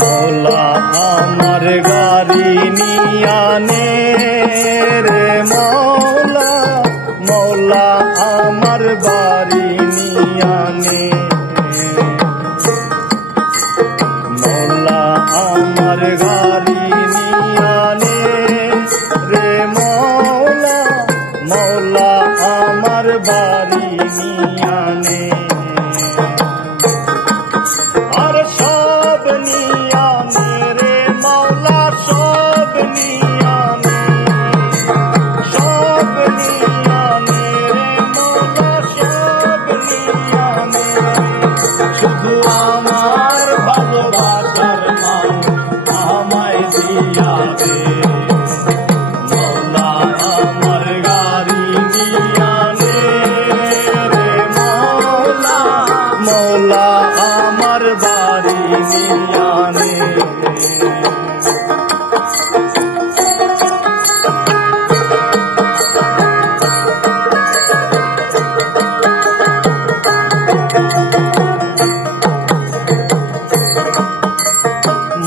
মৌলা আমার গাড়ি নিয়ানে রে মৌলা, মৌলা আমার বাড়ি নিয়ানে। মৌলা আমার গাড়ি নিয়ানে রে মৌলা, মৌলা আমার বাড়ি নিয়ানে। আর সব নিয়ানে রে মৌলা, সব নিয়ানে, সব নিয়ানে রে মৌলা, সব নিয়ানে। শুধু আমার ভালোবাসার মান আমায় দিয়া দে। মৌলা আমার গাড়ি নিয়ানে রে মৌলা, মৌলা আমার বাড়ি নিয়ানে।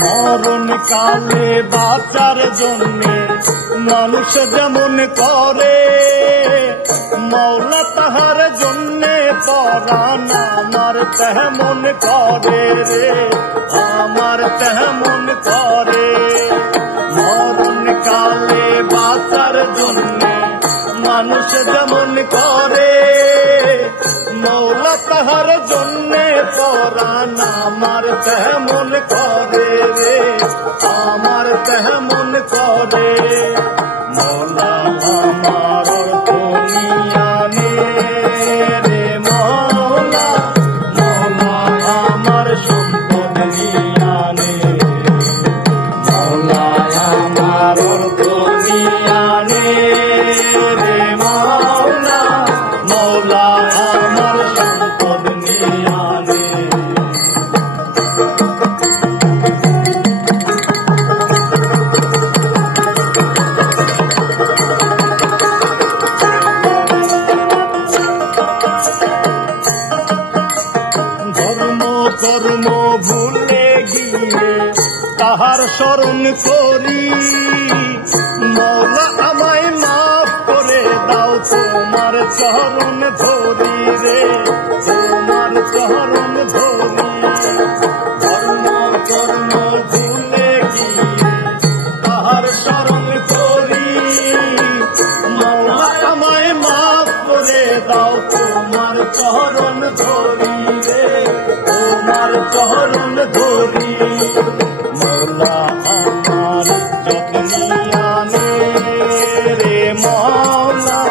মরণ কালে বাঁচার জন্যে মানুষ যেমন করে, মৌলা তাহার জন্যে পরাণ আমার তেমন করে রে, আমার তেমন করে। মরণ কালে বাঁচার জন্যে মানুষ যেমন করে, মৌলা তাহার জন্যে পরাণ আমার তেমন করে রে, আমার তেমন করে। মৌলা আমার দুনিয়ানে রে মৌলা, মৌলা আমার সম্পদ নিয়ানে। মৌলা আমার দুনিয়ানে রে মৌলা, মৌলা আমার সম্পদ নিয়ানে। ধর্ম কর্ম ভুলে গিয়ে তাহার স্মরণ করি, মৌলা আমায় মাফ করে দাও, তোমার চরণ ধরি রে, তোমার চরণ ধরি। ধর্ম কর্ম ভুলে গিয়ে তাহার স্মরণ করি, মৌলা আমায় মাফ করে দাও, তোমার চরণ ধরি রে, তোমার চরণ ধরি। মৌলা আমার ইজ্জত নিয়ানে রে মৌলা,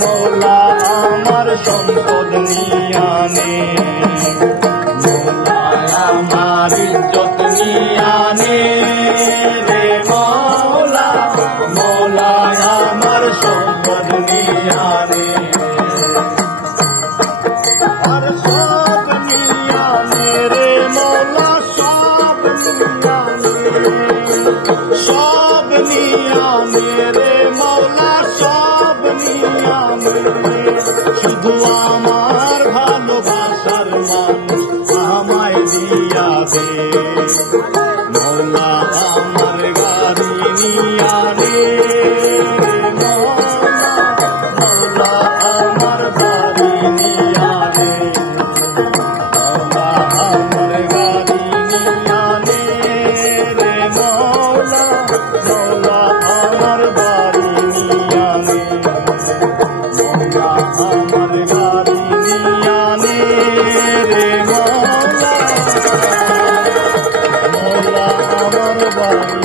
মৌলা আমার সম্পদ নিয়ানে। মৌলা আমার ইজ্জত নিয়ানে রে মৌলা, মৌলা আমার সম্পদ নিয়ানে। আর সব নিয়ানে রে মৌলা, সব নিয়ানে, সব নিয়ানে রে মৌলা, সব নিয়ানে। শুধু আমার ভালোবাসার মানুষ আমায় দিয়া দে। মৌলা আমার গাড়ি নিয়ানে রে মৌলা, মৌলা আমার বাড়ি নিয়ানে। মৌলা আমার গাড়ি নিয়ানে রে মৌলা, মৌলা আমার বাড়ি নিয়ানে। মৌলা আমার গাড়ি নিয়ানে রে মৌলা, মৌলা আমার বাড়ি